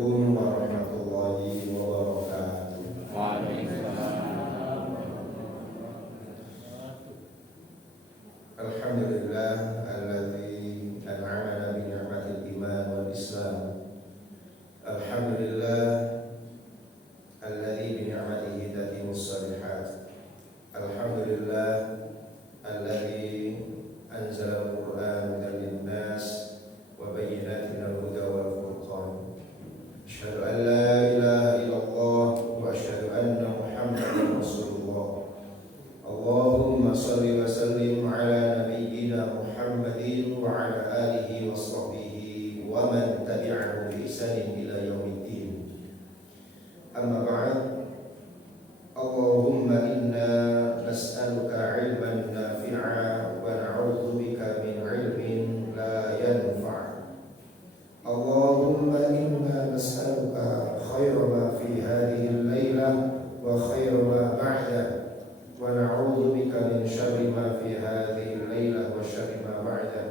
Assalamualaikum warahmatullahi wabarakatuh. Waalaikumsalam. Alhamdulillah alladzi an'amana bi ni'matil iman wal islam. Alhamdulillah alladzi bi ni'matihi tatimmus shalihat. Alhamdulillah alladzi anzala al-Qur'an hudan lin-nas wa bayyinatin minal huda wal furqan. Asyhadu an la ilaha illallah wa asyhadu anna Muhammadan rasulullah. Allahumma shalli wa sallim ala nabiyyina Muhammadin wa ala alihi wa sahbihi wa man tabi'ahu bi ihsanin ila yaumiddin. Amma ba'd. Allahumma inna nas'aluka 'ilman nafi'a wa na'udzu bika min 'ilmin la yanfa'. Allahumma inna nas'aluka khayra ma fi hadhihi al-lailah wa khayra ma ba'da wa na'udzu bika min syarri ma fi hadhihi al-lailah wa syarri ma ba'da.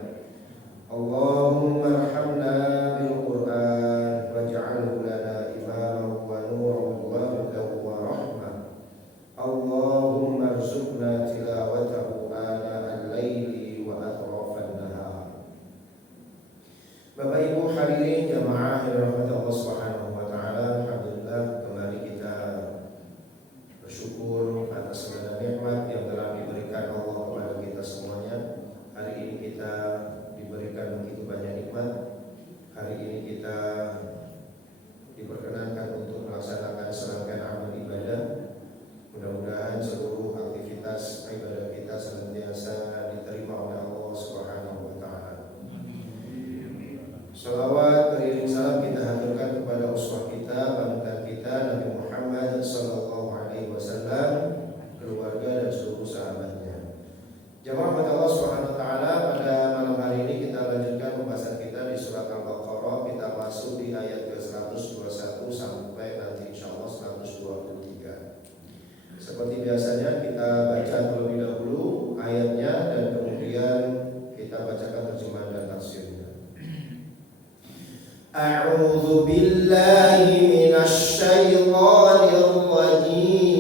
Allahumma arhamna bil Qur'an waj'alhu lana imaman wa nuran wa hudan wa rahmah. Allahumma arzuqna tilawatahu ana al-laili wa atrafan nahar. Bapak Ibu hadirin jamaah yang dirahmati Allah Subhanahu wa taala, alhamdulillah kembali kita bersyukur atas segala nikmat yang telah diberikan Allah kepada kita semuanya. Hari ini kita diberikan begitu banyak nikmat. Hari ini kita diperkenankan untuk melaksanakan serangkaian amal ibadah. Mudah-mudahan seluruh aktivitas ibadah kita senantiasa diterima oleh Allah Subhanahu wa taala. Salawat beriring salam kita haturkan kepada uswah kita, panutan kita Nabi Muhammad sallallahu alaihi wasallam, keluarga dan seluruh sahabatnya. Jamaah Allah Subhanahu wa taala, pada malam hari ini kita lanjutkan pembahasan kita di surat Al-Baqarah. Kita masuk di ayat ke-121 sampai nanti insyaallah 123. Seperti biasanya kita baca terlebih dahulu ayatnya dan kemudian kita bacakan terjemahan dan tafsirnya. A'udzu billahi minasy syaithanir rajim.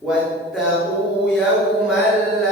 واتقوا يوما لا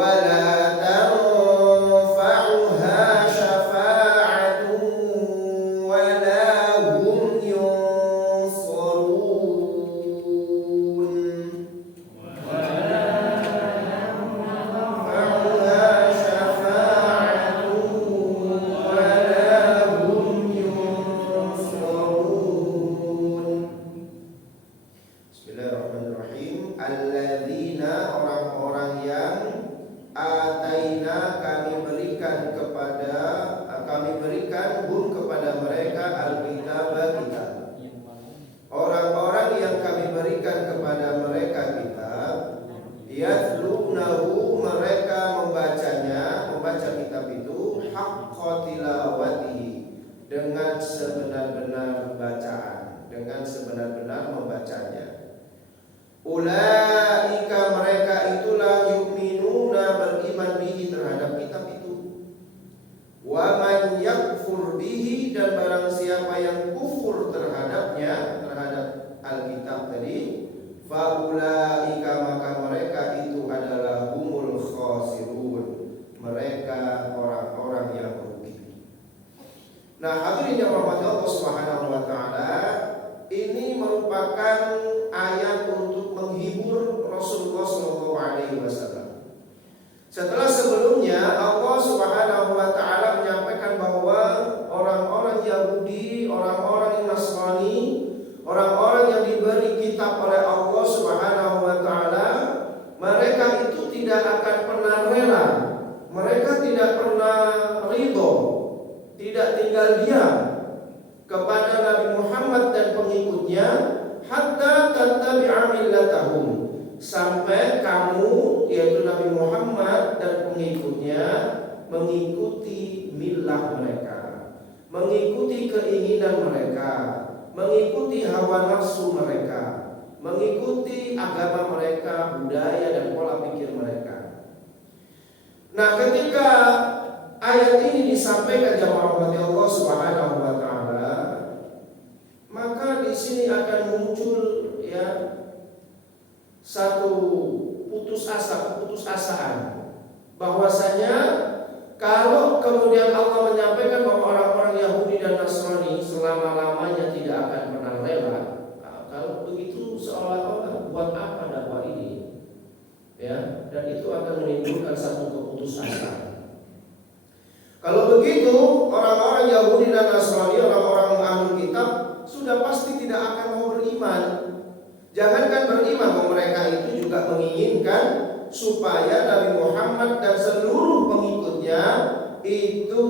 wala tanfa'uha syafa'atun wala hum yunsarun. Bismillahirrahmanirrahim. Alladzina, orang-orang yang ataina kami berikan hum kepada mereka al-kitaba kitab. Orang-orang yang kami berikan kepada mereka kitab, yatlunahu, mereka membaca kitab itu haqqa tilawatihi, dengan sebenar-benar bacaan, dengan sebenar-benar membacanya. Ulaika, mereka itulah yu'minuna, beriman bihi, terhadap kitab itu. Wa man yakfur bihi, dan barang siapa yang kufur terhadapnya, terhadap Alkitab tadi, fa ulaika, maka mereka itu adalah humul khasirun, mereka orang-orang yang rugi. Nah, hadirin yang dirahmati Allah Subhanahu wa taala, ini merupakan ayat untuk menghibur Rasulullah SAW. Setelah sebelumnya Allah Subhanahu wa taala menyampaikan bahwa orang-orang Yahudi, orang-orang Nasrani, orang-orang yang diberi kitab oleh Allah Subhanahu wa taala, mereka itu tidak akan pernah rela, mereka tidak pernah ridho, tidak tinggal diam kepada Nabi Muhammad dan pengikutnya, hatta tattabi'a millatahum, sampai kamu, yaitu Nabi Muhammad dan pengikutnya, mengikuti millah mereka, mengikuti keinginan mereka, mengikuti hawa nafsu mereka, mengikuti agama mereka, budaya dan pola pikir mereka. Nah, ketika ayat ini disampaikan jamaah rahmati Allah Subhanahu wa taala, maka di sini akan muncul satu putusasaan bahwasanya kalau kemudian Allah menyampaikan bahwa orang-orang Yahudi dan Nasrani selama-lamanya tidak akan pernah rela, kalau begitu seolah-olah buat apa dakwah ini? Ya, dan itu akan menimbulkan satu keputusasaan. Kalau begitu, orang-orang Yahudi dan Nasrani, orang-orang ahlul kitab, sudah pasti tidak akan mau beriman. Jangankan beriman, bahwa mereka itu juga menginginkan supaya Nabi Muhammad dan seluruh pengikutnya itu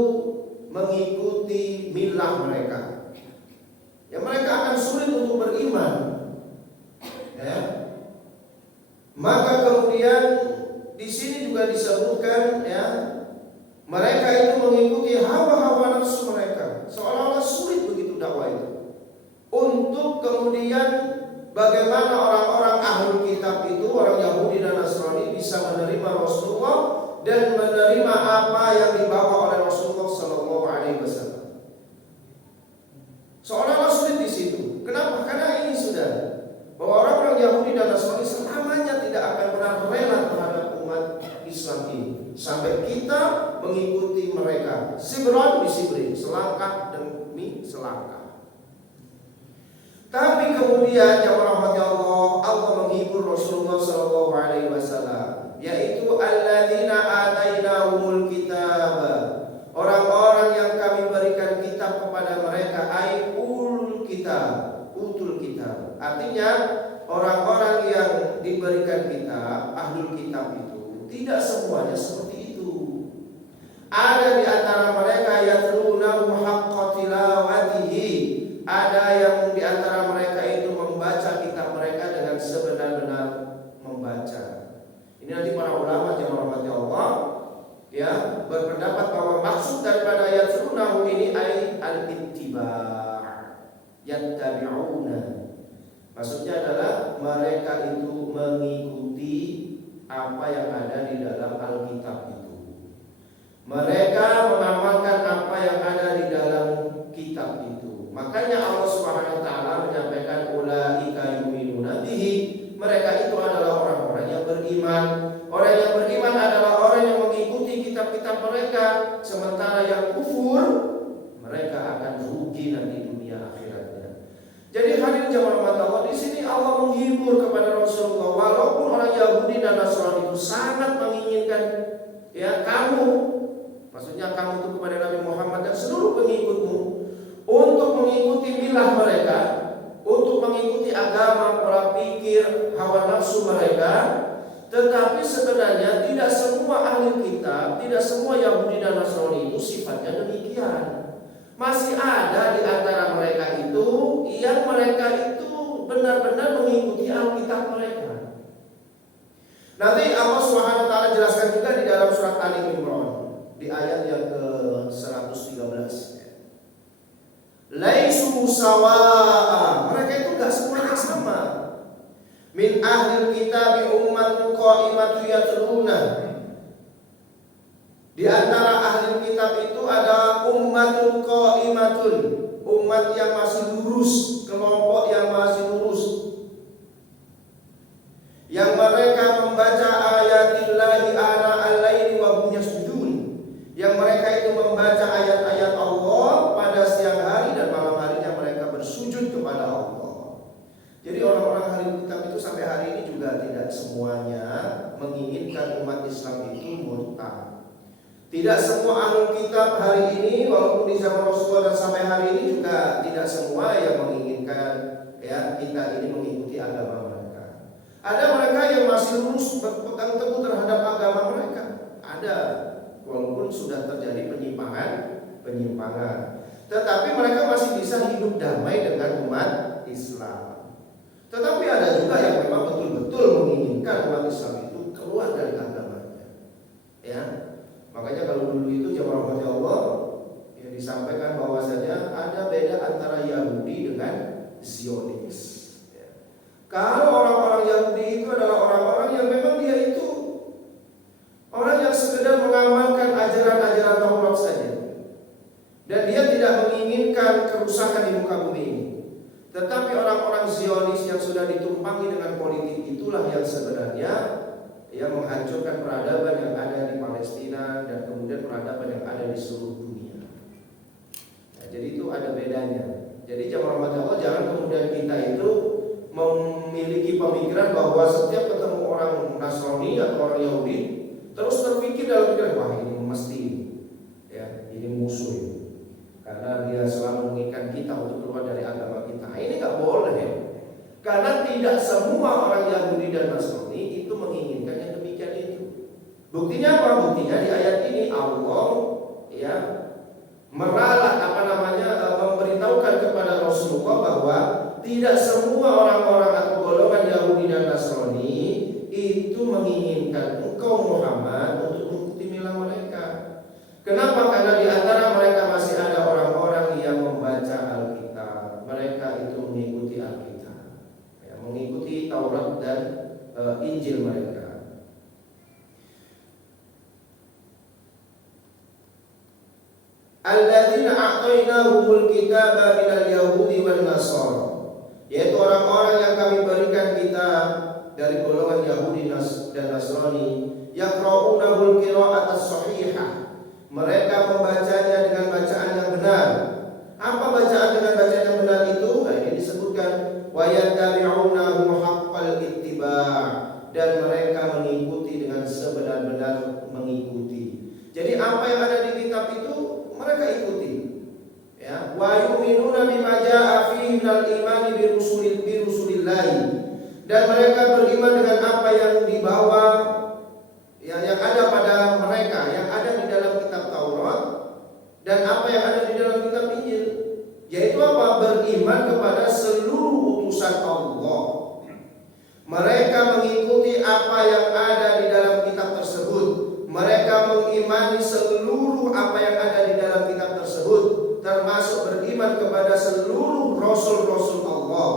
mengikuti milah mereka. Ya, mereka akan sulit untuk beriman. Ya. Maka kemudian di sini juga disebutkan, ya, mereka itu mengikuti hawa-hawa nafsu mereka, seolah-olah sulit begitu dakwah itu. Untuk kemudian bagaimana orang-orang ahlul kitab itu, orang Yahudi dan Nasrani, bisa menerima Rasulullah dan menerima apa yang dibawa oleh Rasulullah Sallallahu Alaihi Wasallam. Seolah-olah sulit di situ. Kenapa? Karena ini sudah bahwa orang-orang Yahudi dan Nasrani selamanya tidak akan pernah rela terhadap umat Islam ini, sampai kita mengikuti mereka sibron bisibrin, selangkah demi selangkah. Tapi kemudian yang rahmat Allah, Allah menghibur Rasulullah Sallallahu Alaihi Wasallam, yaitu alladzina atainahumul kitab, orang-orang yang kami berikan kitab kepada mereka, ai utul kitab. Artinya orang-orang yang diberikan kitab, ahlul kitab itu tidak semuanya seperti itu. Ada di antara mereka yatlunahu haqqa tilawatihi, ada yang di antara mereka itu membaca kitab mereka dengan sebenar-benar membaca. Ini nanti para ulama jamaah rahmati Allah, ya, berpendapat bahwa maksud daripada yatlunahu ini ay al-ittiba', yattabi'una. Maksudnya adalah mereka itu mengikuti apa yang ada di dalam Alkitab itu. Mereka mengamalkan apa yang ada di dalam kitab itu. Makanya Allah Subhanahu wa taala menyampaikan ulaika yu'minuna bihi. Mereka itu adalah orang-orang yang beriman. Orang yang beriman adalah akibat mereka. Sementara yang kufur, mereka akan rugi nanti dunia akhiratnya. Jadi hadirin jamaah rahmat Allah, di sini Allah menghibur kepada Rasulullah, walaupun orang Yahudi dan Nasrani itu sangat menginginkan ya kamu, maksudnya kamu itu kepada Nabi Muhammad dan seluruh pengikutmu, untuk mengikuti milah mereka, untuk mengikuti agama, pola pikir, hawa nafsu mereka. Tetapi sebenarnya tidak semua ahli kitab, tidak semua Yahudi dan Nasrani itu sifatnya demikian. Masih ada di antara mereka itu yang mereka itu benar-benar mengikuti Alkitab mereka. Nanti Allah Subhanahu wa taala jelaskan juga di dalam surat Ali Imran di ayat yang ke-113. Laisu sawa'a, mereka itu enggak semuanya sama. Min ahlil kitab ummatun qa'imatu yatluna. Di antara ahli kitab itu ada ummatun qa'imatun, umat yang masih lurus, kelompok yang masih lurus, yang mereka membaca ayatillahi ana al-laili wa hum yasjudun, yang mereka itu membaca ayat-ayat Allah pada siang hari dan malam harinya mereka bersujud kepada Allah. Jadi orang-orang ahli kitab itu sampai hari ini juga tidak semuanya menginginkan umat Islam itu murtad. Tidak semua ahli kitab hari ini, walaupun di zaman Rasulullah dan sampai hari ini juga tidak semua yang menginginkan ya kita ini mengikuti agama mereka. Ada mereka yang masih lurus berpegang teguh terhadap agama mereka. Ada, walaupun sudah terjadi penyimpangan. Tetapi mereka masih bisa hidup damai dengan umat Islam. Tetapi ada juga yang memang betul-betul menginginkan umat Islam itu keluar dari agamanya. Ya, makanya kalau dulu itu jamaah rahmat Allah ya disampaikan bahwasanya ada beda antara Yahudi dengan Zionis. Ya. Kalau orang-orang Yahudi itu adalah orang-orang yang memang dia itu orang yang sekedar mengamalkan ajaran-ajaran Taurat saja, dan dia tidak menginginkan kerusakan di muka bumi ini. Tetapi orang-orang Zionis yang sudah ditumpangi dengan politik itulah yang sebenarnya yang menghancurkan peradaban yang ada di Palestina dan kemudian peradaban yang ada di seluruh dunia. Nah, jadi itu ada bedanya. Jadi jamaah rahmat Allah, jangan kemudian kita itu memiliki pemikiran bahwa setiap ketemu orang Nasrani atau orang Yahudi terus terpikir dalam pikiran, wah ini mesti ya ini musuh. Karena dia selalu menginginkan kita untuk keluar dari agama kita. Ini nggak boleh, karena tidak semua orang Yahudi dan Nasrani itu menginginkan yang demikian itu. Buktinya apa? Buktinya di ayat ini Allah ya meralat memberitahukan kepada Rasulullah bahwa tidak semua orang-orang atau golongan Yahudi dan Nasrani itu menginginkan engkau Muhammad untuk mengikuti milah mereka. Kenapa? Karena di antara mereka masih ada orang-orang yang membaca Alkitab. Mereka itu mengikuti Alkitab, ya, mengikuti Taurat dan Injil mereka. Alladzina a'tainahumul kitaba minal yahudi wan nasara, yaitu orang-orang yang kami berikan kitab dari golongan Yahudi dan Nasrani, yaqra'unahul qira'at as-sahihah. Mereka membacanya dengan bacaan yang benar. Apa bacaan dengan bacaan yang benar itu? Nah, ini disebutkan wa yattabi'unahu haqqal ittiba', dan mereka mengikuti dengan sebenar-benar mengikuti. Jadi apa yang ada di kitab itu mereka ikuti. Ya, wa yu'minuna bima jaa'a fihi minal imani bi rusulillah. Dan mereka beriman dengan apa yang dibawa yang ada pada mereka, yang ada di dalam kitab Taurat dan apa yang ada di dalam kitab Injil, yaitu apa? Beriman kepada seluruh utusan Allah. Mereka mengikuti apa yang ada di dalam kitab tersebut. Mereka mengimani seluruh apa yang ada di dalam kitab tersebut, termasuk beriman kepada seluruh rasul-rasul Allah.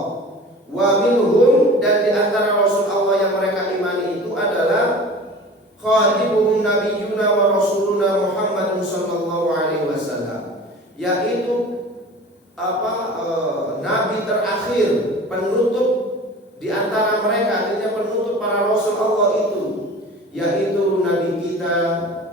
Wa minhum, dan di antara rasul Allah yang mereka imani itu adalah khadimuhum nabiyyuna wa rasuluna Muhammad sallallahu alaihi wasallam, yaitu nabi terakhir, penutup di antara mereka, artinya penutup para rasul Allah itu, yaitu nabi kita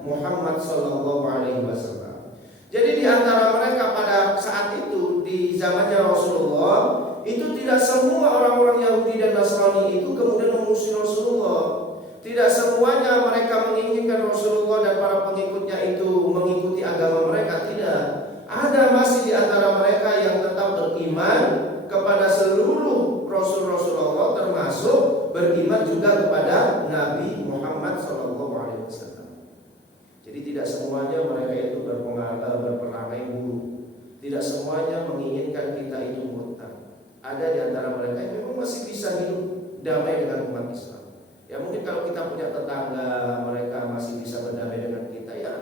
Muhammad sallallahu alaihi wasallam. Jadi di antara mereka pada saat itu di zamannya Rasulullah itu tidak semua orang-orang Yahudi dan Nasrani itu kemudian mengusir Rasulullah. Tidak semuanya mereka menginginkan Rasulullah dan para pengikutnya itu mengikuti agama mereka, tidak. Ada masih di antara mereka yang tetap beriman kepada seluruh Rasul-Rasul Allah, termasuk beriman juga kepada Nabi Muhammad SAW. Jadi tidak semuanya mereka itu berperangai buruk. Tidak semuanya menginginkan kita itu murtad. Ada di antara mereka yang memang masih bisa hidup damai dengan umat Islam. Ya mungkin kalau kita punya tetangga mereka masih bisa berdamai dengan kita, ya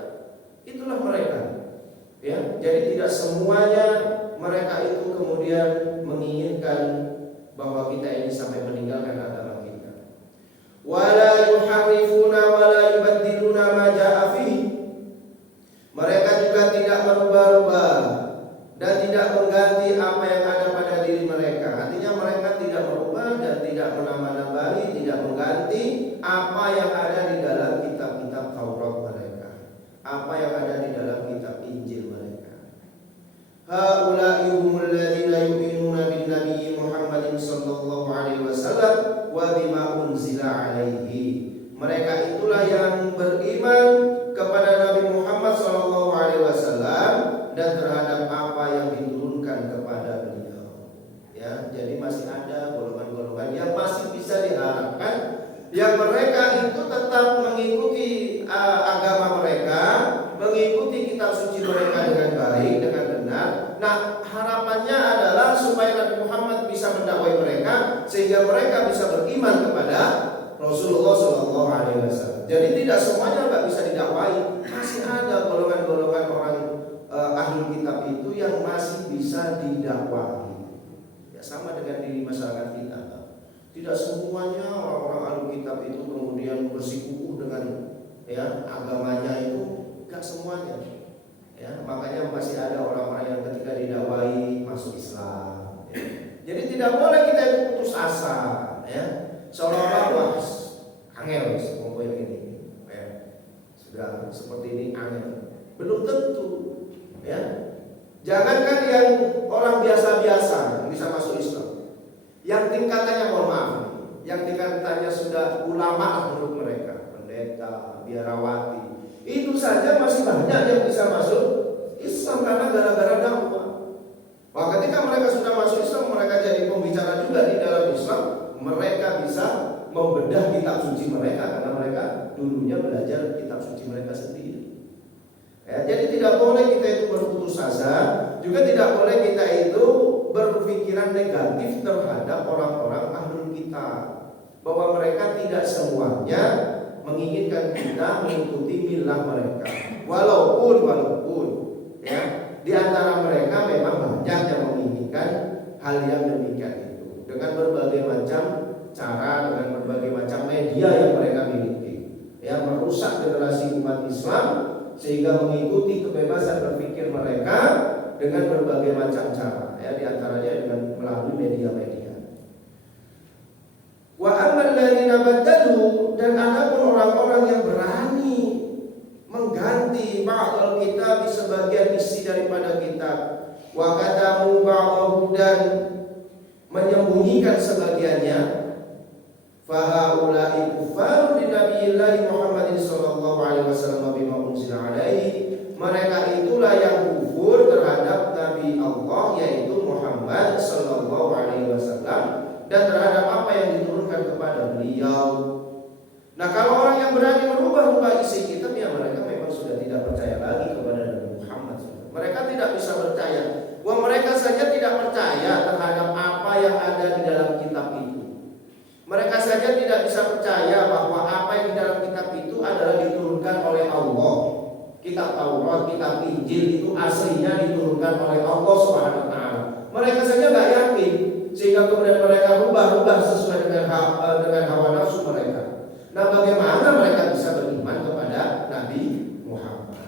itulah mereka. Ya, jadi tidak semuanya mereka itu kemudian menginginkan bahwa kita ini sampai meninggalkan agama kita. Wala yuharrifuna wala yubaddiluna ma jaa'a fihi. Mereka juga tidak merubah-rubah dan tidak mengganti apa yang ada pada diri mereka. Artinya mereka tidak merubah dan tidak menambah-nambahi, tidak mengganti apa yang ada di dalam kitab-kitab Taurat mereka, apa yang ada di dalam kitab Injil mereka. Haula'i humul ladzina yu'minuna bin nabiyyi Muhammadin sallallahu alaihi wasallam wa bima unzila alaihi. Mereka itulah yang beriman kepada Nabi Muhammad sallallahu alaihi wasallam dan terhadap apa yang diturunkan kepada beliau. Ya, jadi masih ada golongan-golongan yang masih bisa diharapkan yang mereka itu tetap mengikuti agama mereka, mengikuti kitab suci mereka dengan baik, dengan benar. Nah, harapannya adalah supaya Nabi Muhammad bisa mendakwai mereka sehingga mereka bisa beriman kepada Rasulullah Shallallahu Alaihi Wasallam. Jadi tidak semuanya nggak bisa didakwai. Masih ada golongan-golongan orang ahli kitab itu yang masih bisa didakwai. Ya sama dengan di masyarakat kita. Tidak semuanya orang-orang ahli kitab itu kemudian bersikukuh dengan ya agamanya itu, nggak semuanya. Ya, makanya masih ada orang-orang yang ketika didakwai masuk Islam. Ya. Jadi tidak boleh kita itu putus asa. Ya. Seolah-olah angel semua yang ini, ya. Sudah seperti ini angel. Belum tentu, ya. Jangankan yang orang biasa-biasa yang bisa masuk Islam, yang tingkatannya mohon maaf, yang tingkatannya sudah ulama menurut mereka, pendeta, biarawati, itu saja masih banyak yang bisa masuk Islam karena gara-gara dakwah. Wah, ketika mereka sudah masuk Islam, mereka jadi pembicara juga di dalam Islam. Mereka bisa membedah kitab suci mereka karena mereka dulunya belajar kitab suci mereka sendiri. Ya, jadi tidak boleh kita itu berputus asa, juga tidak boleh kita itu berpikiran negatif terhadap orang-orang ahlul kitab, bahwa mereka tidak semuanya menginginkan kita mengikuti milah mereka. Walaupun ya di antara mereka memang banyak yang menginginkan hal yang demikian itu dengan berbagai macam cara, dengan berbagai macam media yang mereka miliki, ya merusak generasi umat Islam sehingga mengikuti kebebasan berpikir mereka dengan berbagai macam cara, ya diantaranya dengan melalui media-media. Wa ammal ladzina badalu, dan adapun orang-orang yang berani mengganti ba'dal kitab sebagian isi daripada kitab, wa katamu ba'dahu, dan menyembunyikan sebagiannya, fa haula'i kuffar bi nabiyillah Muhammadin sallallahu alaihi wasallam bima unzila alaihi. Mereka itulah yang kufur terhadap Nabi Allah yaitu Muhammad sallallahu alaihi wasallam dan terhadap apa yang diturunkan kepada beliau. Nah, kalau orang yang berani merubah isi kitab, ya mereka memang sudah tidak percaya lagi kepada Nabi Muhammad. Mereka tidak bisa percaya. Wah, mereka saja tidak percaya terhadap apa yang ada di dalam kitab itu. Mereka saja tidak bisa percaya bahwa apa yang di dalam kitab itu adalah diturunkan oleh Allah. Kitab Taurat, kitab Injil itu aslinya diturunkan oleh Allah Subhanahu wa taala. Mereka saja nggak yakin, sehingga kemudian mereka rubah sesuai dengan hawa nafsu mereka. Nah, bagaimana mereka bisa beriman kepada Nabi Muhammad?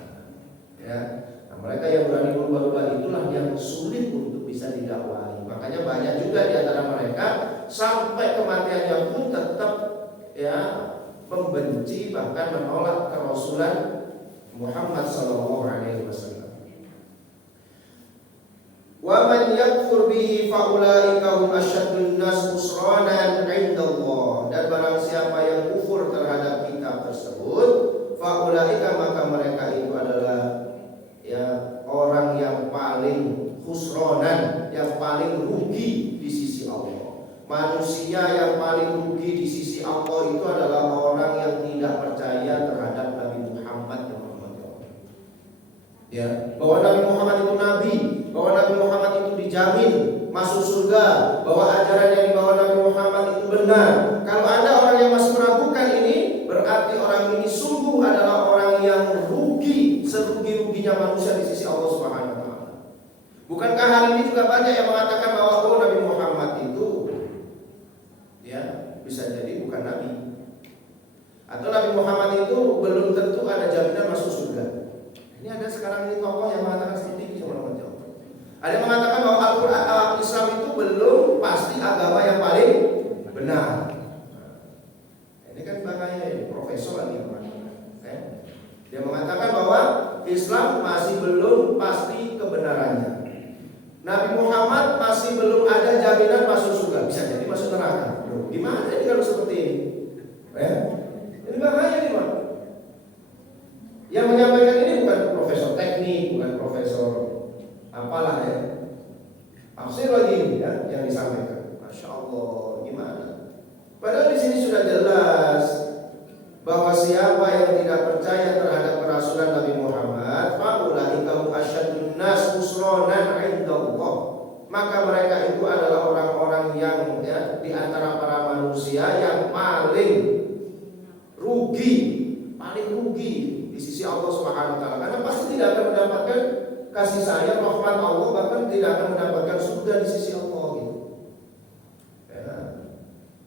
Ya, nah, mereka yang berani berubah-ubah itulah yang sulit untuk bisa didakwai. Makanya banyak juga di antara mereka sampai kematiannya pun tetap ya membenci bahkan menolak kerasulan Muhammad sallallahu alaihi wasallam. Wa man yakfur bihi fa ulaika hum asyaddun nas khusranan 'indallah. Dan barang siapa yang kufur terhadap kitab tersebut, fa ulaika maka mereka itu adalah orang yang paling khusranan, yang paling rugi di sisi Allah. Manusia yang paling rugi di sisi Allah itu adalah orang yang tidak percaya terhadap Nabi Muhammad bahwa Nabi Muhammad itu nabi, bahwa Nabi Muhammad itu dijamin masuk surga, bahwa ajaran yang dibawa Nabi Muhammad itu benar. Kalau ada orang yang masih meragukan ini, berarti orang ini sungguh adalah orang yang rugi, serugi-ruginya manusia di sisi Allah Subhanahu wa taala. Bukankah hal ini juga banyak yang mengatakan bahwa Nabi Muhammad itu bisa jadi bukan nabi, atau Nabi Muhammad itu belum tentu ada jaminan masuk surga. Ini ada sekarang ini tokoh yang mengatakan seperti itu. Ada yang mengatakan bahwa Al-Quran Islam itu belum pasti agama yang paling benar. Ini kan bahaya, profesor lagi yang mengatakan. Dia mengatakan bahwa Islam masih belum pasti kebenarannya. Nabi Muhammad masih belum ada jaminan masuk surga, bisa jadi masuk neraka. Gimana ini kalau seperti ini? Ini bahaya nih, Pak. Yang menyampaikan ini bukan profesor teknik, bukan profesor apalah tafsir lagi ini yang disampaikan. Masya Allah, gimana? Padahal di sini sudah jelas bahwa siapa yang tidak percaya terhadap kerasulan Nabi Muhammad, faulaika hum asyaddun nas khusranan 'indallah. Maka mereka itu adalah orang-orang yang di antara para manusia yang paling rugi di sisi Allah Subhanahu wa taala. Karena pasti tidak akan mendapatkan kasih sayang, rahmat Allah, bahkan tidak akan mendapatkan surga di sisi Allah gitu.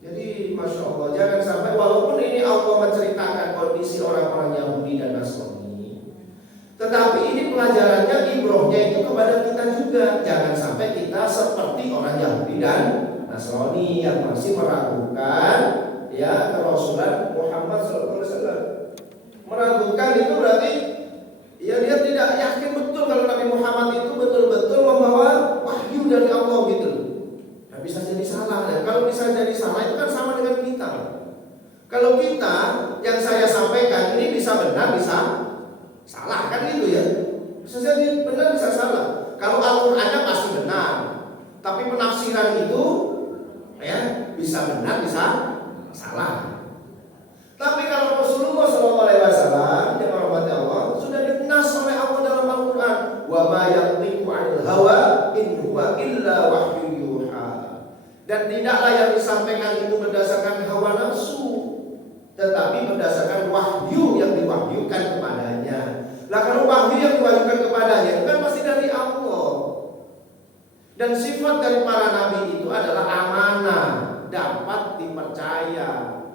Jadi Masya Allah, jangan sampai walaupun ini Allah menceritakan kondisi orang-orang Yahudi dan Nasrani, tetapi ini pelajarannya, ibrohnya itu kepada kita juga. Jangan sampai kita seperti orang Yahudi dan Nasrani yang masih meragukan kerasulan Muhammad SAW. Meragukan itu berarti dia tidak yakin betul kalau Nabi Muhammad itu betul-betul membawa wahyu dari Allah gitu. Nah, bisa jadi salah. Dan kalau bisa jadi salah itu kan sama dengan kita. Kalau kita yang saya sampaikan ini bisa benar, bisa salah, kan gitu ya. Bisa jadi benar, bisa salah. Kalau Al-Qur'annya pasti benar, tapi penafsiran itu bisa benar, bisa salah. Tapi kalau Rasulullah SAW yang rahmati Allah sudah dinas oleh Allah dalam Al-Quran, wa ma yantiqu 'anil hawa in huwa illa wahyu yuha. Dan tidaklah yang disampaikan itu berdasarkan hawa nafsu, tetapi berdasarkan wahyu yang diwahyukan kepadanya. Lah kalau wahyu yang diwahyukan kepadanya itu kan pasti dari Allah. Dan sifat dari para nabi itu adalah amanah, dapat dipercaya,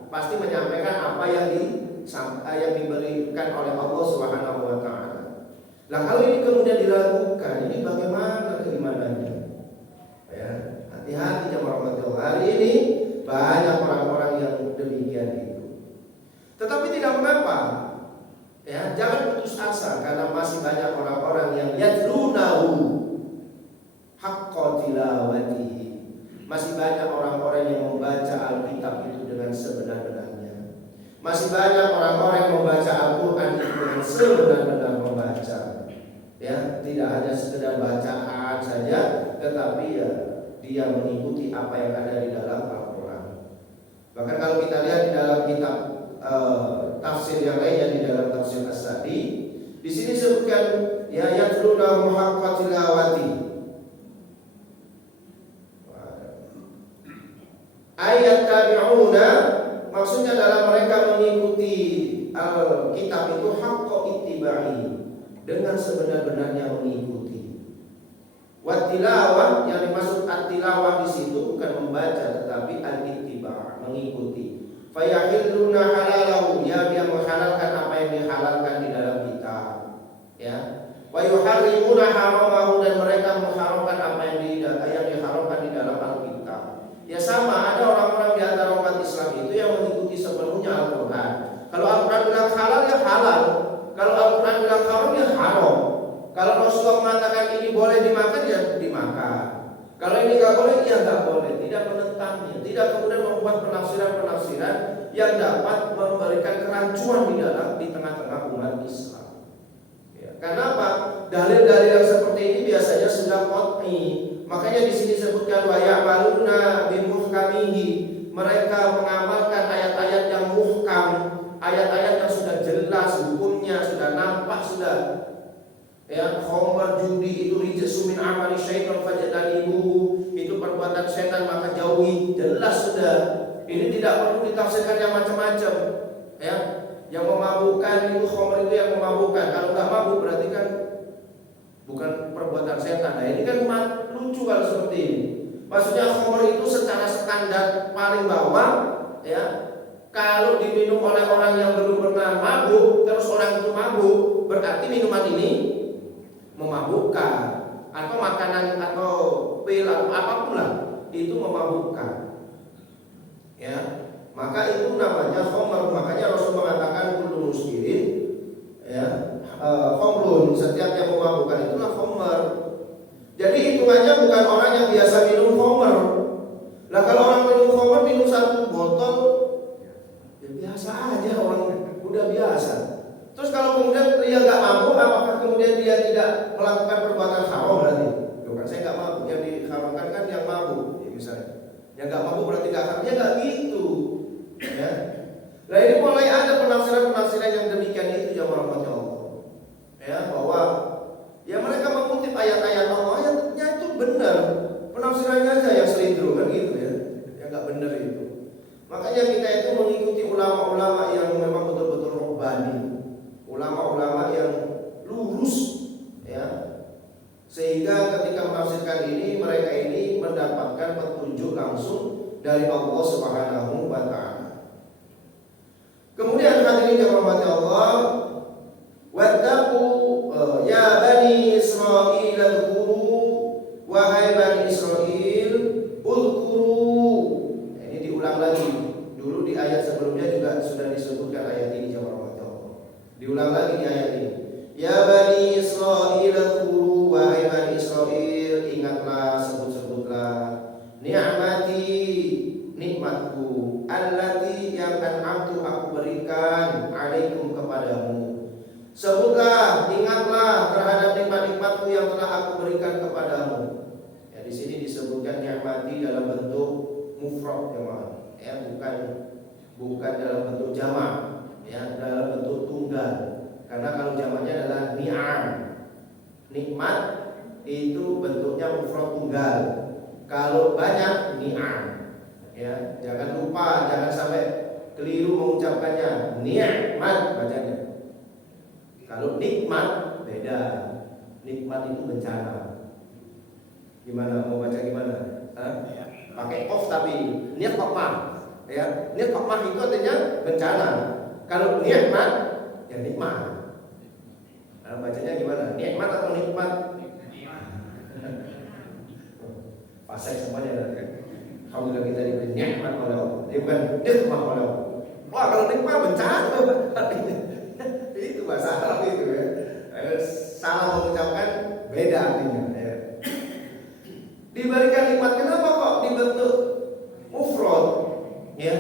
pasti menyampaikan apa yang diberikan oleh Allah Subhanahu wa taala. Lah kalau ini kemudian diragukan, ini bagaimana keimanannya? Hati-hati jemaah rahmatullah. Hari ini banyak orang-orang yang demikian itu. Tetapi tidak mengapa. Jangan putus asa karena masih banyak orang-orang yang yatlunahu haqqa tilawatihi. Masih banyak orang-orang yang membaca Alkitab itu dengan sebenar-benarnya. Masih banyak orang-orang yang membaca Al-Quran itu dengan sebenar-benar membaca. Tidak hanya sekedar bacaan saja, tetapi dia mengikuti apa yang ada di dalam Al-Quran. Bahkan kalau kita lihat di dalam kitab tafsir yang lainnya, di dalam tafsir As-Sa'di, di sini disebutkan yatlunahu haqqa tilawati. Ayat tabi'una maksudnya adalah mereka mengikuti Alkitab itu haqqa ittiba'i, dengan sebenar-benarnya mengikuti. Wattilawah yang dimaksud at-tilawah di situ bukan membaca tetapi al-ittiba', mengikuti. Fayahilluna halalahu, dia menghalalkan apa yang dihalalkan di dalam kitab. Wa yuharrimuna haramahu, dan mereka mengharamkan apa yang diharamkan di dalam Alkitab. Sama, ada orang-orang di antara umat Islam itu yang mengikuti sepenuhnya Al-Quran. Kalau Al-Quran bilang halal, ya halal. Kalau Al-Quran bilang Rasulullah mengatakan ini boleh dimakan, ya dimakan. Kalau ini nggak boleh, ya nggak boleh. Tidak menentangnya, tidak kemudian membuat penafsiran-penafsiran yang dapat memberikan kerancuan di tengah-tengah umat Islam. Ya, karena apa? Dalil-dalil yang seperti ini biasanya sudah qat'i. Makanya di sini disebutkan wa ya'maluna bimuhkamihi. Mereka mengamalkan ayat-ayat yang muhkam, ayat-ayat yang sudah jelas hukumnya, sudah nampak, sudah ya, khamr judi itu rijsun min amali syaitan fajtanibuhu, itu perbuatan setan maka jauhi, jelas sudah. Ini tidak perlu ditafsirkan yang macam-macam. Ya, yang memabukkan itu khamr itu yang memabukkan. Kalau nggak mabuk berarti kan bukan perbuatan setan. Nah, ini kan lucu kalau seperti ini. Maksudnya khamr itu secara standar paling bawah, ya. Kalau diminum oleh orang yang belum pernah mabuk, terus orang itu mabuk, berarti minuman ini memabukkan, atau makanan atau pil atau apapun lah itu memabukkan. Ya, maka itu namanya khamr. Makanya Rasul mengatakan kullu muskirin, ya, khamrun, setiap yang memabukkan itulah khamr. Jadi hitungannya bukan orang yang biasa minum khamr. Lah kalau orang minum khamr minum satu botol, ya biasa aja, orang udah biasa. Terus kalau kemudian dia nggak mabuk, apakah kemudian dia tidak melakukan perbuatan haram berarti? Bukan, saya nggak mabuk, yang diharamkan kan yang mabuk, ya misalnya. Yang nggak mabuk berarti nggak haram, ya nggak gitu. Ya. Nah ini mulai ada penafsiran-penafsiran yang demikian itu jamaah rahmatnya Allah. Ya, bahwa ya mereka mengutip ayat-ayat Allah, ayatnya itu benar, penafsirannya aja yang selindro kan gitu ya, yang nggak benar itu. Makanya kita itu mengikuti ulama-ulama yang memang betul-betul robbani, ulama-ulama yang lurus, ya, sehingga ketika menafsirkan ini mereka ini mendapatkan petunjuk langsung dari Allah Subhanahu wa Ta'ala. Kemudian hadirin yang dirahmati Allah, wattaqu ya bani Israil dzkuru, wahai bani Israil udhkuru. Ini diulang lagi. Dulu di ayat sebelumnya juga sudah disebutkan ayat ini jamaah Allah. Diulang lagi di ayat ini. Ya bani Israil dzkuru, wahai bani Israil ingatlah, sebut-sebutlah ni'mati, nikmatku, allati yang an'amtu aku berikan alaikum kepadamu. Sebutlah, ingatlah terhadap nikmat-nikmatku yang telah aku berikan kepadamu. Ya, di sini disebutkan ni'mati dalam bentuk mufrad jemaah, ya, bukan dalam bentuk jamak, ya, dalam bentuk tunggal. Karena kalau jamaknya adalah ni'am, nikmat itu bentuknya mufrad tunggal. Kalau banyak ni'am, ya, jangan lupa, jangan sampai keliru mengucapkannya. Nikmat bacanya. Kalau nikmat beda. Nikmat itu bencana. Gimana, mau baca gimana? Pakai qaf tapi niat qamah, ya. Niat qamah itu artinya bencana. Kalau nikmat ya nikmat. Nah, bacanya gimana? Nikmat atau nikmat? Pasai semuanya. Alhamdulillah kita diberi nikmat oleh Allah. Bukan nikmat oleh Allah. Wah, kalau nikmat bencana. Itu bahasa Arab itu ya. Salah mengucapkan beda artinya. Ya. Diberikan nikmat, kenapa kok dibentuk mufrad? Ya,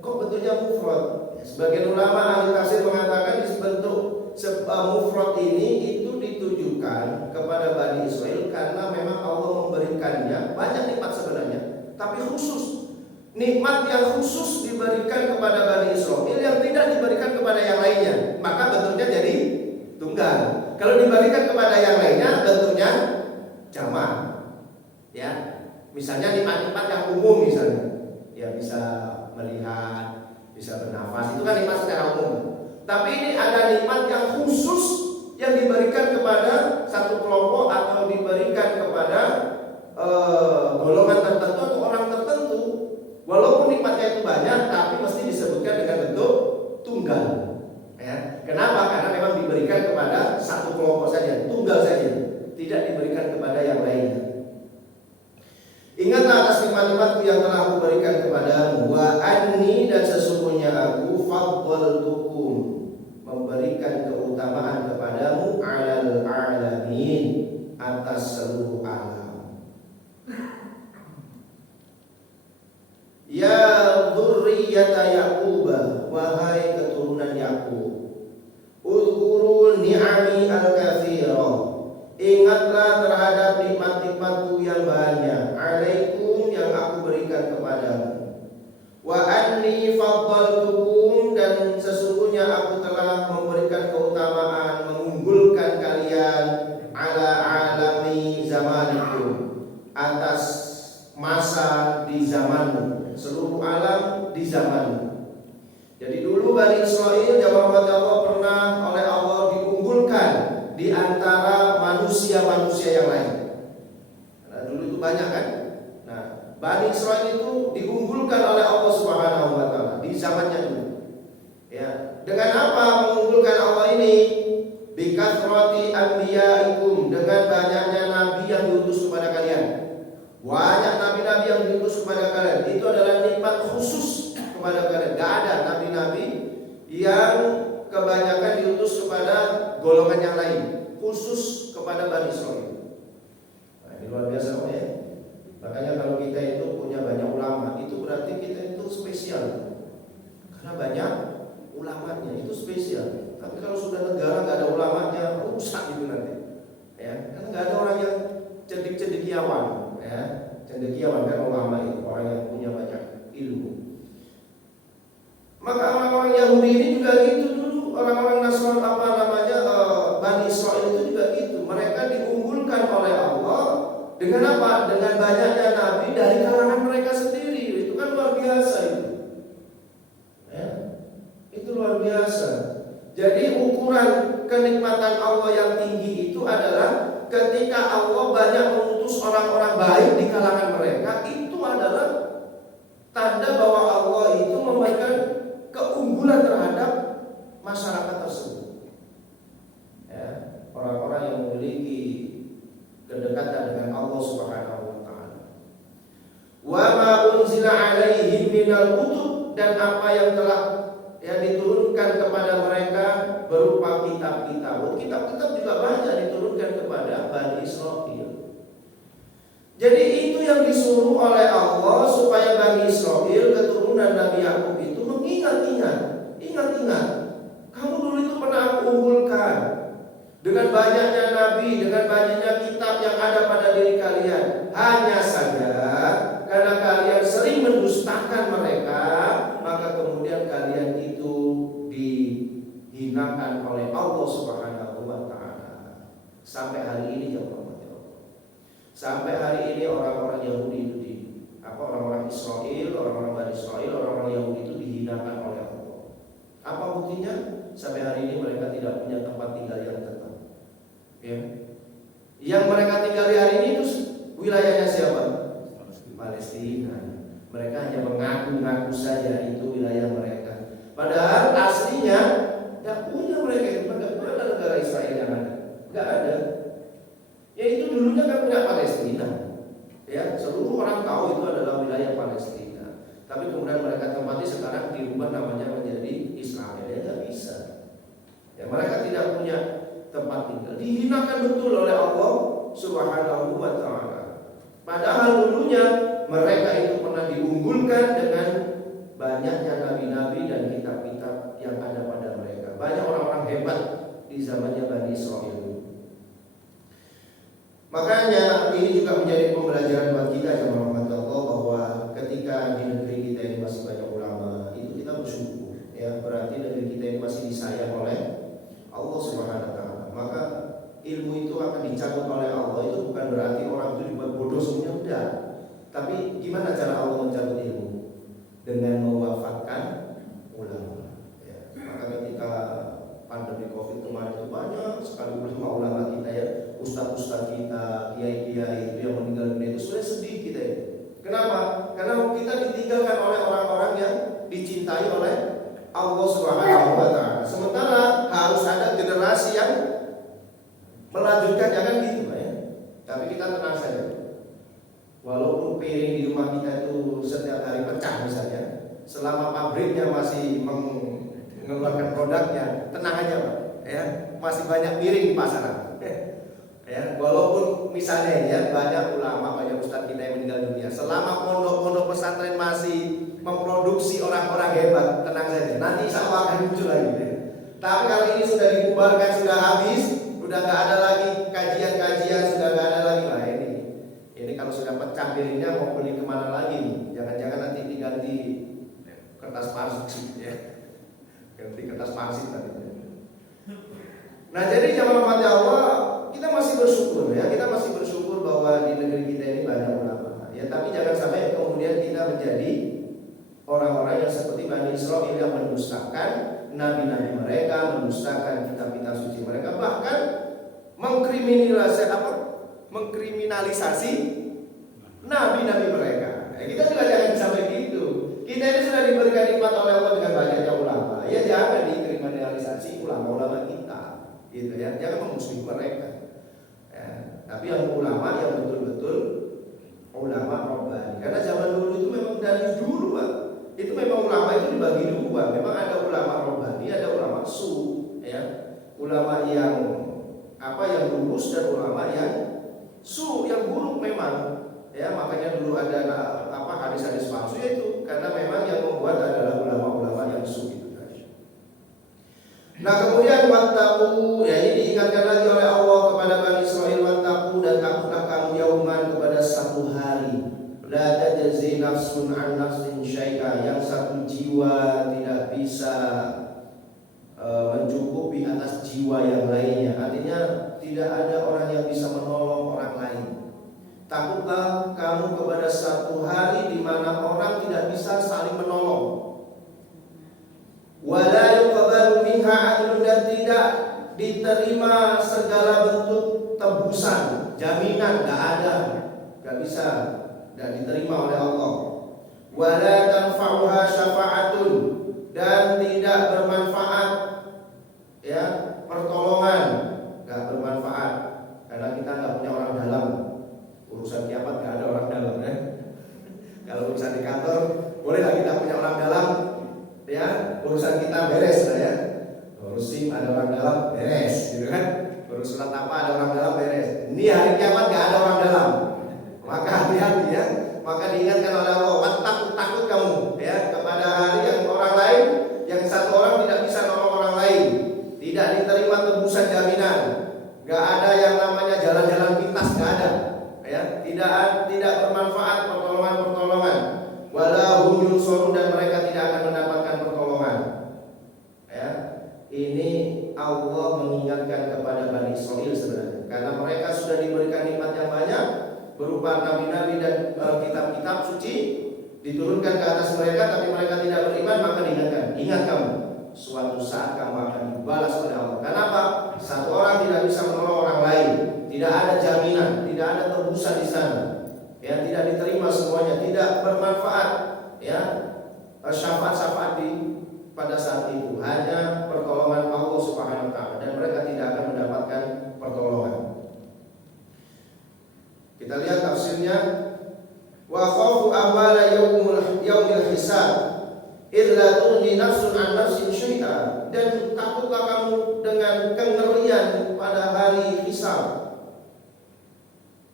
kok bentuknya mufrad? Ya, sebagian ulama ahli tafsir mengatakan bentuk mufrad ini itu ditujukan kepada Bani Israel karena memang Allah memberikannya banyak nikmat sebenarnya, tapi khusus nikmat yang khusus diberikan kepada Bani Israel yang tidak diberikan kepada yang lainnya, maka bentuknya jadi tunggal. Kalau diberikan kepada yang lainnya bentuknya jamak. Ya, misalnya nikmat-nikmat yang umum misalnya, ya bisa melihat, bisa bernafas, itu kan nikmat secara umum. Tapi ini ada nikmat yang khusus yang diberikan kepada satu kelompok atau diberikan kepada golongan tertentu atau orang tertentu. Walaupun nikmatnya itu banyak, tapi mesti disebutkan dengan bentuk tunggal. Ya. Kenapa? Karena memang diberikan kepada satu kelompok saja, tunggal saja, tidak diberikan kepada yang lainnya. Ingatlah atas nikmat-nikmatku yang telah aku berikan kepadamu, wa anni, dan sesungguhnya aku faddaltukum, memberikan keutamaan kepadamu alal alamin, atas seluruh alam. Ya dzurriyyata Yaqub, wahai keturunan Yakub, uzkurul ni'ami al-katsirah, ingatlah terhadap nikmat-nikmatku yang banyak, alaikum yang aku berikan kepadamu, wa anni faddaltukum, dan sesungguhnya aku telah memberikan keutamaan, mengunggulkan kalian, ala alami zamanikum, atas masa di zamanmu, seluruh alam di zamanmu. Jadi dulu Bani Israel jamaah Allah pernah oleh Allah diunggulkan di antara manusia-manusia yang lain. Karena dulu itu banyak kan. Nah, Bani Israel itu diunggulkan oleh Allah Subhanahu wa taala di zamannya dulu. Ya, dengan apa mengunggulkan Allah ini? Bikathrati anbiyaikum, dengan banyaknya nabi yang diutus kepada kalian. Banyak nabi-nabi yang diutus kepada kalian. Itu adalah nikmat khusus kepada kalian. Gak ada nabi-nabi yang kebanyakan diutus kepada golongan yang lain, khusus kepada Bani Israil. Nah, ini luar biasa ya. Makanya kalau kita itu punya banyak ulama, itu berarti kita itu spesial. Karena banyak ulamanya, itu spesial. Tapi kalau sudah negara gak ada ulamanya, rusak itu nanti. Ya, karena gak ada orang yang cendekiawan. Ya, cendekiawan kan ulama itu orang yang punya banyak ilmu. Maka orang-orang Yahudi ini juga gitu dulu, orang-orang Nasrani Bani Israel itu juga gitu. Mereka diunggulkan oleh Allah dengan apa? Dengan banyaknya nabi dari kalangan mereka sendiri. Itu kan luar biasa itu. Ya, itu luar biasa. Jadi ukuran kenikmatan Allah yang tinggi itu adalah ketika Allah banyak mengutus orang-orang baik di kalangan mereka. Itu adalah tanda bahwa Allah itu memberikan keunggulan terhadap masyarakat tersebut. Ya, orang-orang yang memiliki kedekatan dengan Allah Subhanahu wa taala. Wa ma unzila alaihim minal kutub, dan apa yang telah diturunkan kepada mereka berupa kitab-kitab. Kitab-kitab juga banyak diturunkan kepada Bani Israil. Jadi itu yang disuruh oleh Allah supaya Bani Israil, keturunan Nabi Yakub itu mengingat-ingat. Ingat-ingat, kamu dulu itu pernah aku unggulkan dengan banyaknya nabi, dengan banyaknya kitab yang ada pada diri kalian. Hanya saja karena kalian sering mendustakan mereka, maka kemudian kalian itu dihinakan oleh Allah Subhanahu wa taala. Sampai hari ini jemaah. Sampai hari ini orang-orang Yahudi itu orang-orang Israel, orang-orang Bani Israel, orang-orang Yahudi itu dihinakan oleh Allah. Apa buktinya? Sampai hari ini mereka tidak punya tempat tinggal yang tetap. Ya. Yang mereka tinggali hari ini itu wilayahnya siapa? Palestina. Mereka hanya mengaku-ngaku saja itu wilayah mereka. Padahal aslinya tidak punya mereka itu. Tidak ada negara Israel yang ada. Tidak ada. Ya itu dulunya kan punya Palestina. Ya, seluruh orang tahu itu adalah wilayah Palestina. Tapi kemudian mereka tempati sekarang dirubah namanya menjadi Israel. Ya tidak bisa. Ya, mereka tidak punya tempat tinggal. Dihinakan betul oleh Allah Subhanahu wa taala. Padahal dulunya mereka itu pernah diunggulkan dengan banyaknya nabi-nabi dan kitab-kitab yang ada pada mereka. Banyak orang-orang hebat di zamannya Bani Israil. Makanya ini juga menjadi pembelajaran buat kita ya Allah, bahwa ketika di negeri kita ini masih banyak ulama, itu kita bersyukur ya, berarti negeri kita ini masih disayang oleh Allah Subhanahu wa taala. Maka ilmu itu akan dicabut oleh Allah, itu bukan berarti orang itu dibuat bodoh semuanya, enggak. Tapi gimana cara Allah mencabut ilmu? Dengan mewafatkan ulama ya. Maka ketika pandemi Covid kemarin itu banyak sekali ulama kita ya, ustaz-ustaz kita, kiai-kiai itu yang meninggal dunia, itu sudah sedih kita ya. Kenapa? Karena kita ditinggalkan oleh orang-orang yang dicintai oleh Allah Subhanahu wa taala. Sementara harus ada generasi yang melanjutkan, jangan gitu ya. Tapi kita tenang saja. Walaupun piring di rumah kita itu setiap hari pecah misalnya, selama pabriknya masih mengeluarkan produknya, tenang aja Pak ya, masih banyak piring di pasaran. Ya, walaupun misalnya ya banyak ulama, banyak ustadz kita yang meninggal dunia, selama pondok-pondok pesantren masih memproduksi orang-orang hebat, tenang saja, nanti insya Allah akan muncul lagi. Ya. Tapi kalau ini sudah dibubarkan, sudah habis, sudah nggak ada lagi kajian-kajian, sudah nggak ada lagi lah ini kalau sudah pecah piringnya mau beli kemana lagi nih? Jangan-jangan nanti diganti kertas parsip ya, ganti kertas parsip tadi. Nah jadi jamaah umat Allah, kita masih bersyukur ya, kita masih bersyukur bahwa di negeri kita ini banyak ulama. Ya tapi jangan sampai kemudian kita menjadi orang-orang yang seperti Bani Israil yang mendustakan nabi-nabi mereka, mendustakan kitab-kitab suci mereka, bahkan mengkriminalisasi nabi-nabi mereka. Ya, kita juga jangan sampai gitu. Kita ini sudah diberikan nikmat oleh Allah dengan banyaknya ulama. Ya jangan dikriminalisasi ulama-ulama kita, gitu ya. Jangan memusuhi mereka. Ya, tapi yang ulama yang betul-betul ulama Rabbani. Karena zaman dulu itu memang dari dulu Pak, itu memang ulama itu dibagi dua. Memang ada ulama Rabbani, ada ulama su, ya. Ulama yang yang lurus dan ulama yang su, yang buruk memang. Ya, makanya dulu ada hadis-hadis palsu itu karena memang yang membuat adalah ulama-ulama yang su itu tadi. Nah, kemudian wattaqu, ya ini diingatkan lagi oleh Allah kepada Bani Israil, wattaqu, dan takutlah kamu yauman kepada satu hari la tajzi nafsun an nafsin syai'a, yang satu jiwa tidak bisa mencukupi atas jiwa yang lainnya. Artinya tidak ada orang yang bisa menolong orang lain. Takutlah kamu kepada satu hari di mana orang tidak bisa saling menolong. Wala yuqbalu minha 'adlun, dan tidak diterima segala bentuk tebusan, jaminan, enggak ada, enggak bisa, enggak diterima oleh Allah. Wala tanfa'uha syafa'atun, dan tidak bermanfaat ya pertolongan, enggak bermanfaat karena kita enggak punya orang dalam. Urusan kiamat gak ada orang dalam ya. Kalau urusan di kantor bolehlah kita punya orang dalam ya, urusan kita beres lah ya. Urus SIM ada orang dalam beres gitu kan. Urus surat apa ada orang dalam beres. Ini hari kiamat gak ada orang dalam. Maka hati-hati ya. Maka diingatkan oleh Allah, takut kamu ya kepada hari yang orang lain, yang satu orang tidak bisa nolong orang lain, tidak diterima tebusan jaminan, gak ada yang namanya jalan-jalan pintas, gak ada. Ya, tidak bermanfaat pertolongan, wala hum yunsurun, dan mereka tidak akan mendapatkan pertolongan. Ya, ini Allah mengingatkan kepada Bani Israil sebenarnya, karena mereka sudah diberikan nikmat yang banyak berupa nabi-nabi dan kitab-kitab suci diturunkan ke atas mereka, tapi mereka tidak beriman. Maka diingatkan, ingat kamu, suatu saat kamu akan dibalas oleh Allah. Kenapa? Satu orang tidak bisa menolong orang lain, tidak ada jaminan, tidak ada tebusan di sana, ya, tidak diterima semuanya, tidak bermanfaat, ya, syafaat-syafaat pada saat itu hanya pertolongan Allah Subhanahu Wa Taala, dan mereka tidak akan mendapatkan pertolongan. Kita lihat tafsirnya, wa khafu awwala yaumil hisab illa tughni nafsun an nafsin syai'a, dan takutlah kamu dengan kengerian pada hari hisab,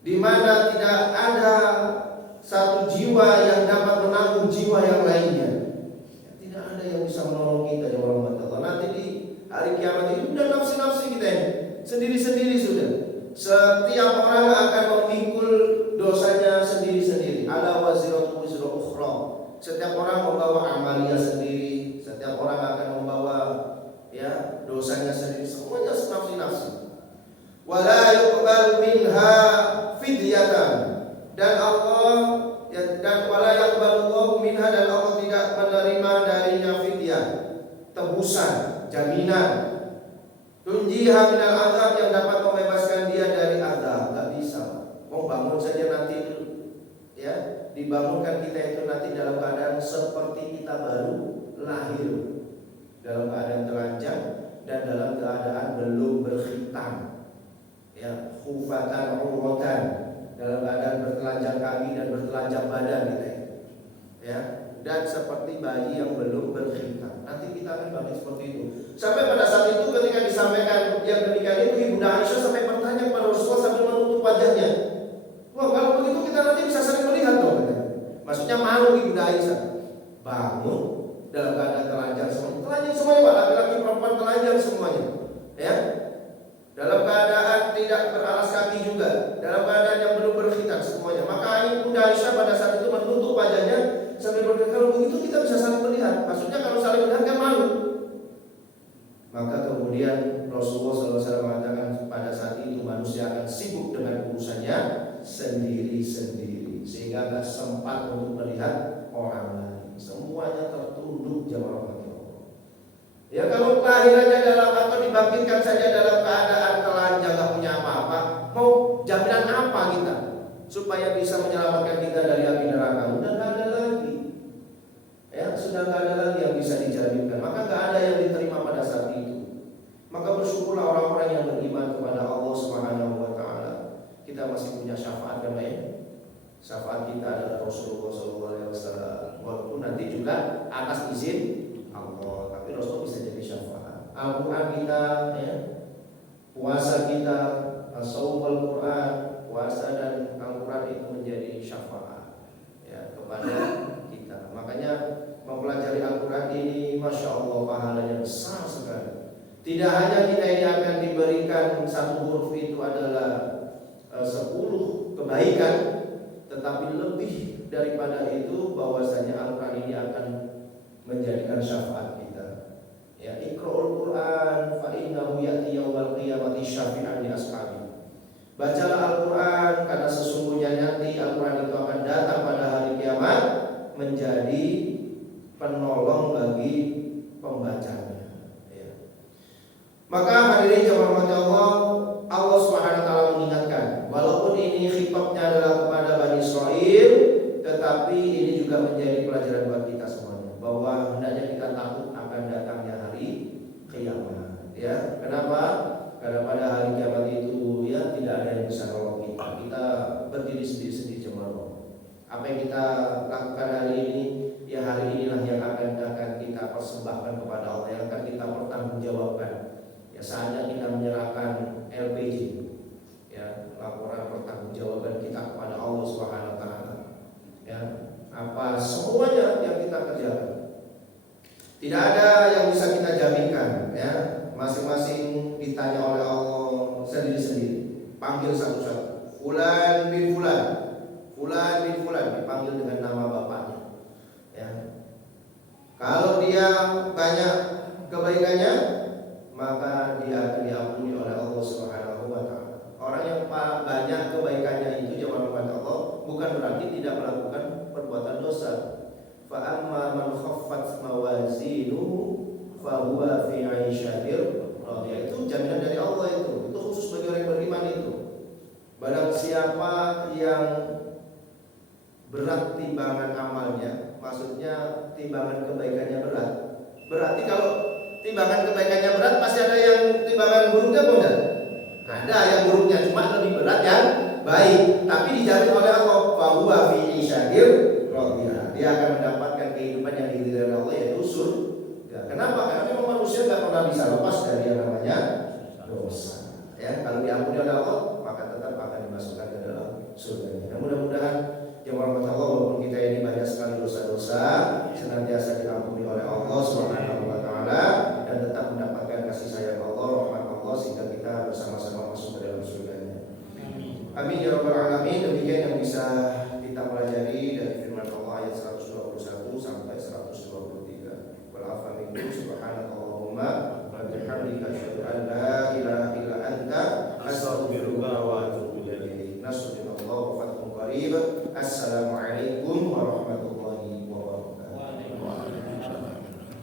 di mana tidak ada satu jiwa yang dapat menanggung jiwa yang lainnya. Tidak ada yang bisa menolong kita ya orang Allah. Nanti di hari kiamat itu udah nafsi-nafsi kita ini sendiri-sendiri sudah. Setiap orang akan memikul dosanya sendiri-sendiri. Ala waziratu wizra ukhra. Setiap orang membawa amalia sendiri, setiap orang akan membawa ya dosanya sendiri, semuanya nafsi-nafsi. Wala yuqbalu minha fidyatan, dan Allah dan wala yaqbalullahu minha, dan Allah tidak menerima darinya fidyah, tebusan, jaminan, tunjiha minal azab, yang dapat membebaskan dia dari azab. Gak bisa. Mau bangun saja nanti ya, dibangunkan kita itu nanti dalam keadaan seperti kita baru lahir, dalam keadaan telanjang dan dalam keadaan belum berkhitan, ya, khufatan urwatan, dalam keadaan bertelanjang kaki dan bertelanjang badan gitu ya, dan seperti bayi yang belum berkhitan. Nanti kita akan bangkit seperti itu. Sampai pada saat itu ketika disampaikan yang demikian itu, Ibu Aisyah sampai bertanya kepada Rasulullah wajahnya. Wah, kalau begitu kita nanti bisa saling melihat dong. Maksudnya malu Ibu Aisyah. Bangun dalam keadaan telanjang semuanya. Telanjang semuanya Pak, laki-laki perempuan telanjang semuanya. Ya. Dalam keadaan tidak beralas kaki juga, dalam keadaan yang belum berkhitan semuanya. Maka Ibu Aisyah pada saat itu menutup wajahnya sambil berkata, kalau begitu kita bisa saling melihat. Maksudnya kalau saling melihat kan malu. Maka kemudian Rasulullah SAW mengatakan pada saat itu manusia akan sibuk dengan urusannya sendiri-sendiri, sehingga tidak sempat untuk melihat orang lain. Semuanya tertunduk jamaah Allah. Ya kalau kelahirannya dalam atau dibangkitkan saja dalam keadaan telanjang gak punya apa-apa, mau jaminan apa kita supaya bisa menyelamatkan kita dari api neraka? Udah gak ada lagi. Ya sudah gak ada lagi yang bisa dijaminkan. Maka gak ada yang diterima pada saat itu. Maka bersyukurlah orang-orang yang beriman kepada Allah Subhanahu wa taala. Kita masih punya syafaat kan ya? Syafaat kita adalah Rasulullah SAW. Walaupun nanti juga atas izin Allah, tapi Rasul bisa jadi syafaat. Al-Quran kita, ya, puasa kita, as-shaum wal-Quran, puasa dan Al-Quran itu menjadi syafaat ya kepada kita. Makanya mempelajari Al-Quran ini, masya Allah pahalanya besar sekali. Tidak hanya kita ini akan diberikan satu huruf itu adalah 10 kebaikan, tetapi lebih daripada itu bahwasanya Al-Quran ini akan menjadikan syafaat kita. Ya, Iqra'ul Quran fa innahu ya'ti yaumal qiyamati syafi'an li ashabi. Bacalah Al-Quran karena sesungguhnya nanti Al-Quran itu akan datang pada hari kiamat menjadi penolong bagi pembacanya. Ya. Maka hadirin jemaah Allah, Allah Subhanahu wa taala mengingatkan, walaupun ini khitabnya adalah kepada Bani Israil, tetapi ini juga menjadi pelajaran buat kita semua, bahwa hendaknya kita takut akan datangnya hari kiamat. Ya, kenapa? Karena pada hari kiamat itu ya tidak ada yang bisa nolong kita. Kita berdiri sendiri-sendiri jemaah. Apa yang kita lakukan hari ini, ya hari inilah yang akan kita persembahkan kepada Allah, yang akan kita pertanggungjawabkan. Ya saatnya kita menyerahkan LPG, ya laporan pertanggungjawaban kita kepada Allah Subhanahu wa taala. Ya, apa semuanya yang kita kerjakan. Tidak ada yang bisa kita jaminkan, ya. Masing-masing ditanya oleh Allah sendiri-sendiri. Panggil satu-satu. Fulan bin fulan. Fulan bin fulan dipanggil dengan nama bapaknya. Ya. Kalau dia banyak kebaikannya, maka dia akan diampuni oleh Allah Subhanahu wa taala. Orang yang banyak kebaikannya itu jemaah Allah bukan berarti tidak melakukan perbuatan dosa. Fa amma man khaffat mawazinuhu fa huwa fi 'aisyatir radiyah. Itu jaminan dari Allah itu khusus bagi orang yang beriman itu. Barang siapa yang berat timbangan amalnya, maksudnya timbangan kebaikannya berat. Berarti kalau timbangan kebaikannya berat pasti ada yang timbangan buruknya bukan? Ada yang buruknya, cuma lebih berat yang baik. Tapi dijamin oleh Allah, fa huwa fi 'aisyatir radiyah. Dia akan mendapatkan kehidupan yang diridhoi Allah, yaitu surga. Kenapa? Karena memang manusia tidak pernah bisa lepas dari yang namanya dosa. Ya, kalau diampuni oleh Allah, maka tetap akan dimasukkan ke dalam surga. Mudah-mudahan yang Allah, walaupun kita ini banyak sekali dosa-dosa, senantiasa diampuni oleh Allah Subhanahu wa taala dan tetap mendapatkan kasih sayang Allah, rahmat Allah, sehingga kita bersama-sama masuk ke dalam surga-Nya. Amin ya rabbal alamin. Demikian yang bisa kita pelajari dari firman Allah ayat 121 sampai 123. Wal afa minkum subhanakallahumma wa bihamdika asyhadu an la ilaha illa anta astaghfiruka wa atubu ilaik. Nasrullah wa fathun qarib. Assalamualaikum warahmatullahi